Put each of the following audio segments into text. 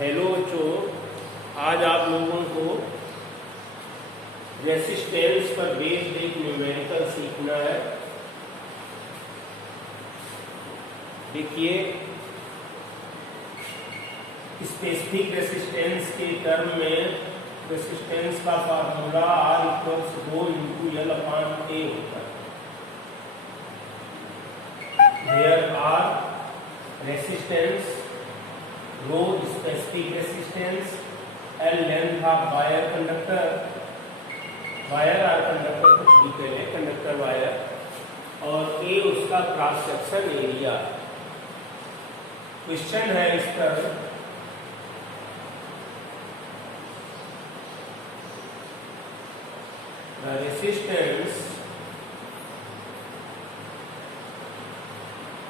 Hello बच्चों, आज आप लोगों को रेसिस्टेंस पर बेस्ड एक न्यूमेरिकल सीखना है। देखिए, स्पेसिफिक रेसिस्टेंस के टर्म में रेसिस्टेंस का फार्मूला R=2 × L/A होता है। There are resistance, rho specific resistance, L length of wire conductor, wire or conductor कुछ भी पहले कंडक्टर वायर, और A उसका क्रॉस सेक्शन एरिया। क्वेश्चन है इस पर, the resistance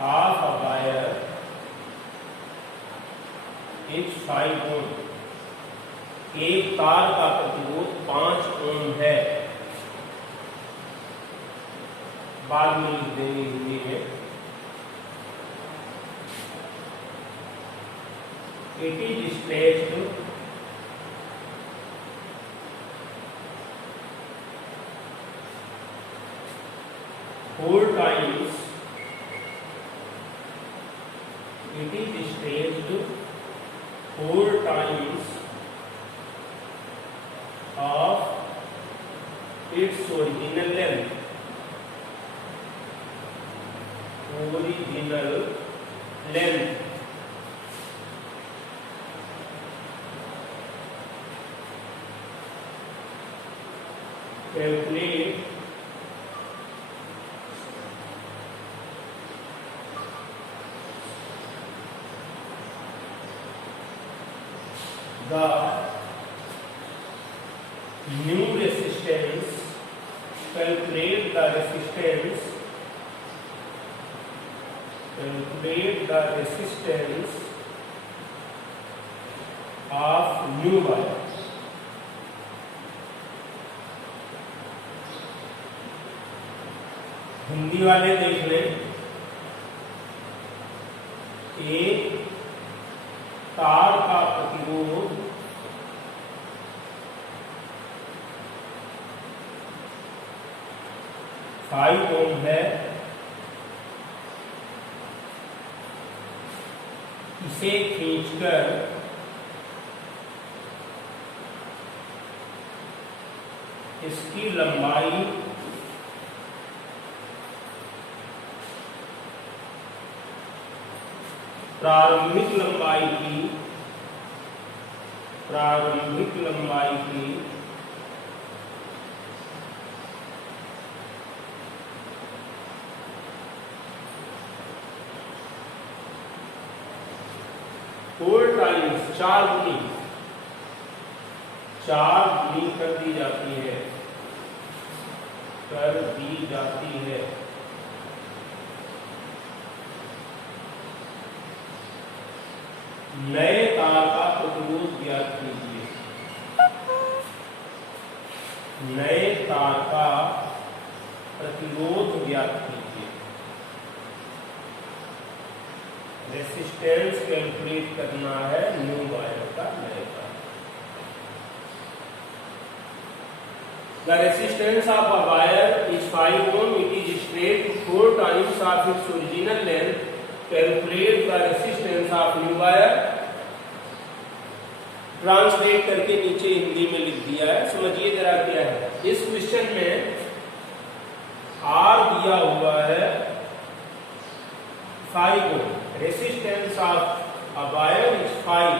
of a wire is 5 ओम। एक तार का प्रतिरोध 5 ओम है। बाद में लिख देंगे हिंदी में। It is stretched four times, it is stretched 4 times of its original length. Original length. Calculate the new resistance. Calculate the resistance. Calculate the resistance of new wire. Hindi वाले देख लें। एक तार का प्रतिरोध 5 ओम है। इसे खींचकर इसकी लंबाई प्रारंभिक लंबाई की 4 टाइम्स 4 गुनी कर दी जाती है। नए तार का प्रतिरोध ज्ञात कीजिए। नए तार का प्रतिरोध ज्ञात कीजिए। रेसिस्टेंस कैलकुलेट करना है न्यू वायर का, नए तार। The resistance of a wire is 5 ohm. It is stretched 4 times of its original length. Calculate the resistance of new wire. Translate करके नीचे हिंदी में लिख दिया है, समझिए जरा क्या है। इस क्वेश्चन में R दिया हुआ है 5 ohm. Resistance of a wire is 5।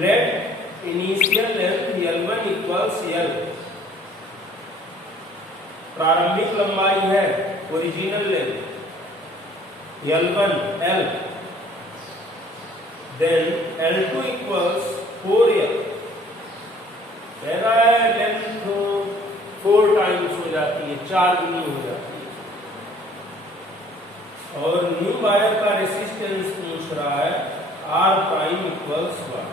Let initial length L1 equals L। प्रारंभिक लंबाई है original length L1 L। Then L2 equals 4L। Length 4 times हो जाती है, 4 गुनी हो जाती है। और न्यू वायर का रेसिस्टेंस पूछ रहा है R prime equals 1।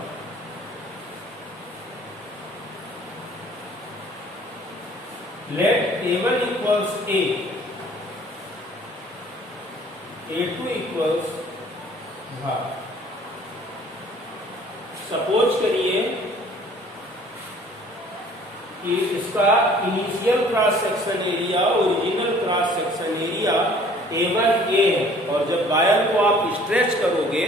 Let A1 equals A, A2 equals भाग। सपोज करिए कि इसका initial cross section area, original cross section area A1 A है, और जब वायर को आप स्ट्रेच करोगे,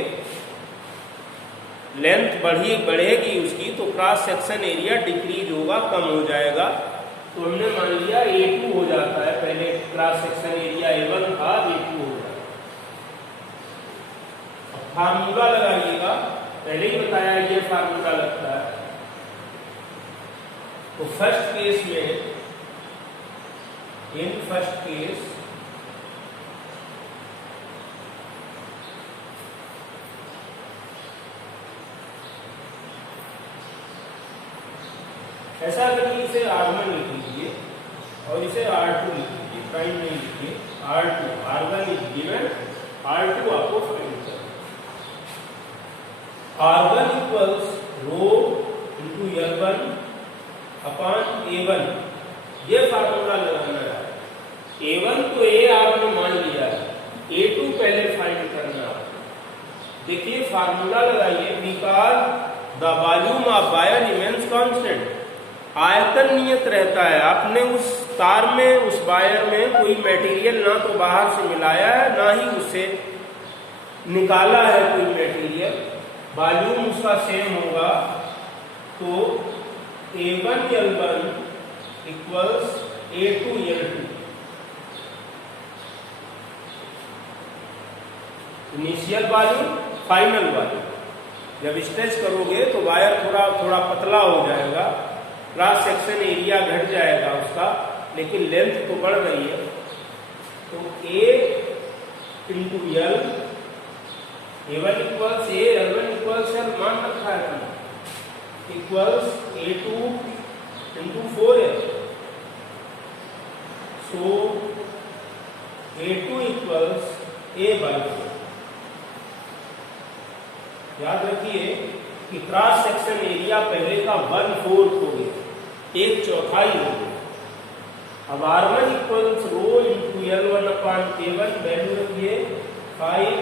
लेंथ बढ़ेगी उसकी, तो क्रॉस सेक्शन एरिया डिक्रीज होगा, कम हो जाएगा। तो हमने मान लिया A2 हो जाता है, पहले क्रॉस सेक्शन एरिया A1 था, A2 हो जाता है। फार्मूला लगाइएगा, पहले ही बताया ये फार्मूला लगता है। तो फर्स्ट केस में, इन फर्स्ट केस ऐसा करिए, इसे R1 लिख लीजिए और इसे R2 लिख लीजिए, प्राइम नहीं लिखिए, R2, R1 is given, R2 आपको फाइंड करना। R1 equals rho into L1 upon A1, ये फार्मूला लगाना है। A1 तो A आपने मान लिया है, A2 पहले फाइंड करना है। देखिए फार्मूला लगाइए, because the volume of wire remains constant, आयतन नियत रहता है। आपने उस तार में, उस वायर में कोई मटेरियल ना तो बाहर से मिलाया है, ना ही उससे निकाला है कोई मटेरियल, वॉल्यूम उसका सेम होगा। तो A1 L1 equals A2 L2। Initial volume, final volume. जब स्ट्रेच करोगे तो वायर थोड़ा थोड़ा पतला हो जाएगा, क्रॉस सेक्शन एरिया घट जाएगा उसका, लेकिन लेंथ तो बढ़ रही है। तो A into L, A1 equals A, L1 equals L मान रखा है तुमने, इक्वल्स A2 इंटू 4L। सो A2 इक्वल्स A/4। याद रखिए कि क्रॉस सेक्शन एरिया पहले का 1/4 हो गया, 1/4 हो गया। अब R1 equals rho into L1 upon A1, value रखिए 5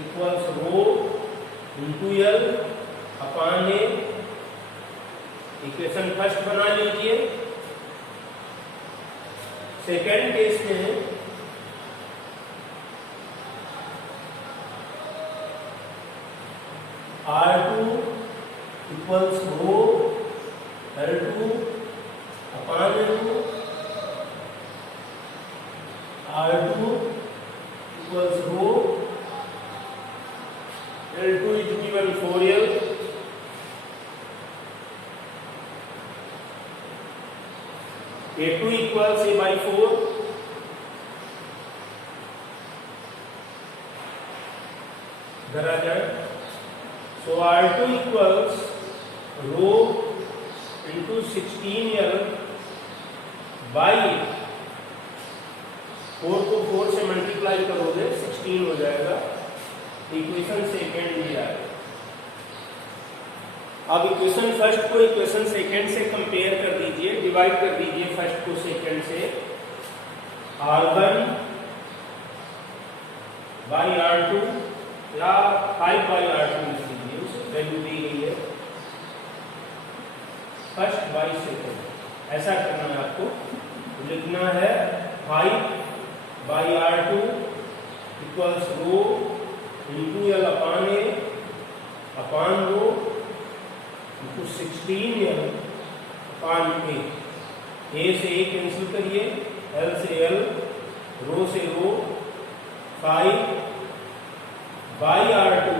equals rho into L upon A। Equation first बना लीजिए। सेकेंड केस में R2 equals rho L2 upon L2, R2 equals rho L2 is given 4L, A2 equals A/4, इधर आ जाए। So R2 equals rho into 16L by 4 को 4 से multiply करोगे 16 हो जाएगा। इक्वेशन सेकेंड भी आएगा। अब इक्वेशन फर्स्ट को इक्वेशन सेकेंड से कंपेयर कर दीजिए, डिवाइड कर दीजिए फर्स्ट को सेकेंड से। R1 बाई R2 या 5/R2 लिख लीजिए, उस वैल्यू दी गई है, फर्स्ट बाई सेकेंड। ऐसा करना है आपको, लिखना है 5/R2 equals rho into L upon A upon rho into 16L upon A से A कैंसिल करिए, L से L, रो से rho, 5/R2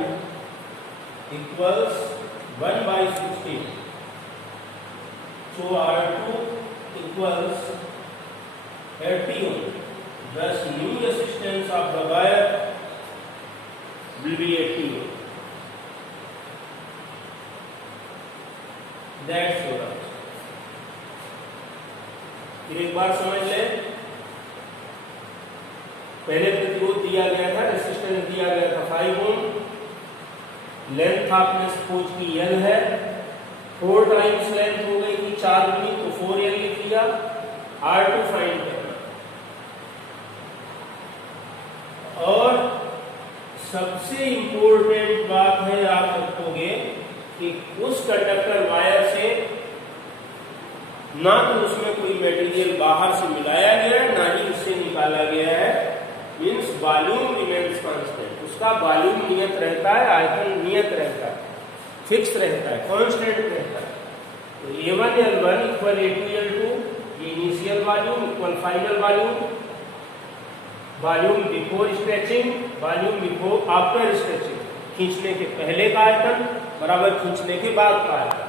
equals 1/16। So R2 equals 80 ohm. Thus new resistance of the wire will be 80 ohm. That's your answer. फिर एक बार समझ लें, पहले प्रतिरोध दिया गया था, रेजिस्टेंस दिया गया था 5 ओम, लेंथ आपने सपोज की L है, 4 टाइम्स लेंथ हो गई थी 4 गुनी, तो 4L लिख दिया। R2 फाइंड करना, और सबसे इंपॉर्टेंट बात है याद रखोगे, कि उस कंडक्टर वायर से ना तो उसमें कोई मटेरियल बाहर से मिलाया गया है, ना ही उससे निकाला गया है, मीन्स वॉल्यूम रिमेन्स कांस्टेंट, उसका वॉल्यूम नियत रहता है, आयतन नियत रहता है, फिक्स रहता है, कांस्टेंट रहता है। तो A1 L1 equal A2 L2, ये initial volume equal final volume, volume before stretching, volume before after stretching, खींचने के पहले का आयतन बराबर खींचने के बाद का आयतन।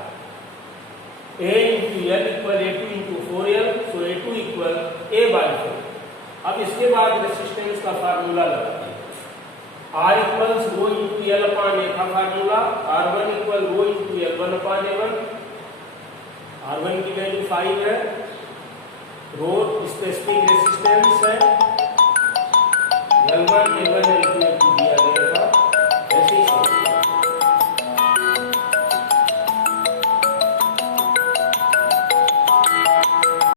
A into L equal A2 into 4L, so A2 equal A by 4। अब इसके बाद रेसिस्टेंस का फार्मूला लगाते हैं। R equals rho into L upon A का formula, R1 equal rho into L1 upon A1, R1 की वैल्यू 5 है, रो specific resistance है, L1 A1 L2